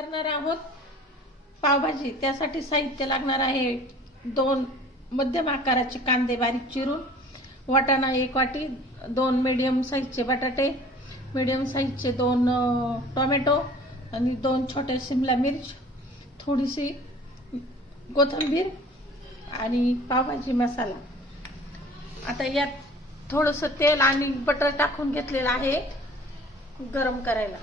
करणार आहोत. पावभाजी त्यासाठी साहित्य लागणार आहे. दोन मध्यम आकाराचे कांदे बारीक चिरून. वाटाणा एक वाटी दोन मीडियम साईजचे बटाटे मीडियम साईजचे दोन टोमॅटो आणि दोन छोट्या शिमला मिर्च थोडीशी कोथिंबीर आणि पावभाजी मसाला. आता यात थोडंसं तेल आणि बटर टाकून घेतलेलं आहे गरम करायला.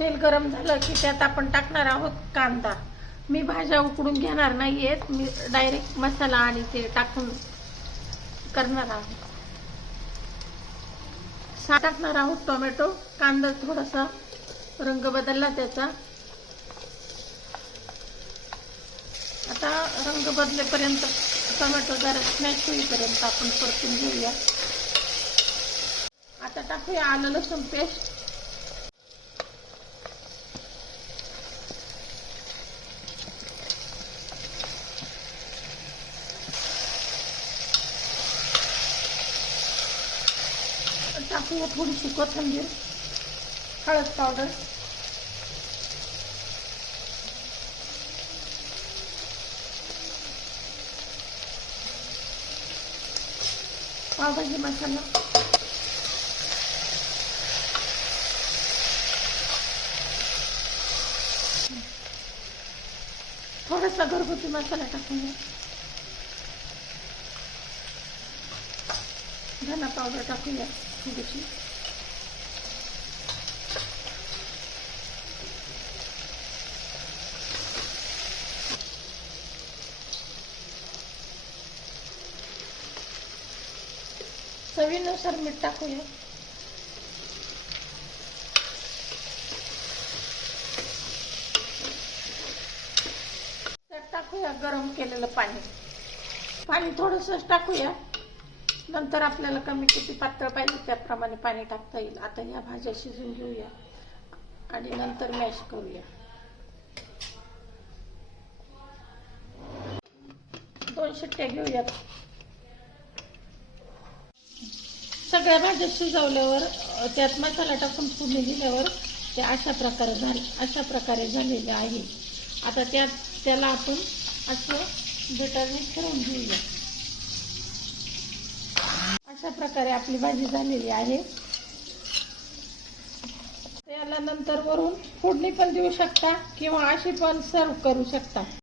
तेल गरम झालं की त्यात आपण टाकणार आहोत कांदा. मी भाज्या उकडून घेणार नाहीयेत. मी डायरेक्ट मसाला आणि ते टाकून करणार आहोत सा टाकणार आहोत टोमॅटो. कांदा थोडासा रंग बदलला त्याचा. आता रंग बदलेपर्यंत टोमॅटो जरा स्मॅश होईपर्यंत आपण परतून घेऊया. आता टाकूया आलं लसूण पेस्ट टाकूया थोडीशी कोथिंबीर हळद पावडर पावभाजी मसाला थोडासा घरगुती मसाला टाकूया धना पावडर टाकूया थोडीशी चवीनुसार मीठ टाकूया. त्यात टाकूया गरम केलेलं पाणी. पाणी थोडंसंच टाकूया. नंतर आपल्याला कमी किती पातळ पाहिजे त्याप्रमाणे पाणी टाकता येईल. आता ह्या भाज्या शिजून घेऊया आणि नंतर मॅश करूया. दोन शिट्ट्या घेऊयात. सगळ्या भाज्या शिजवल्यावर त्यात मसाला टाकून फोडणी दिल्यावर ते अशा प्रकारे झाले अशा प्रकारे झालेले आहे. आता त्यात त्याला आपण असं बेटाने फिरवून घेऊया. अशा प्रकारे आपली भाजी झालेली आहे. त्याला नंतर वरून फोडणी पण देऊ शकता किंवा अशी पण सर्व करू शकता.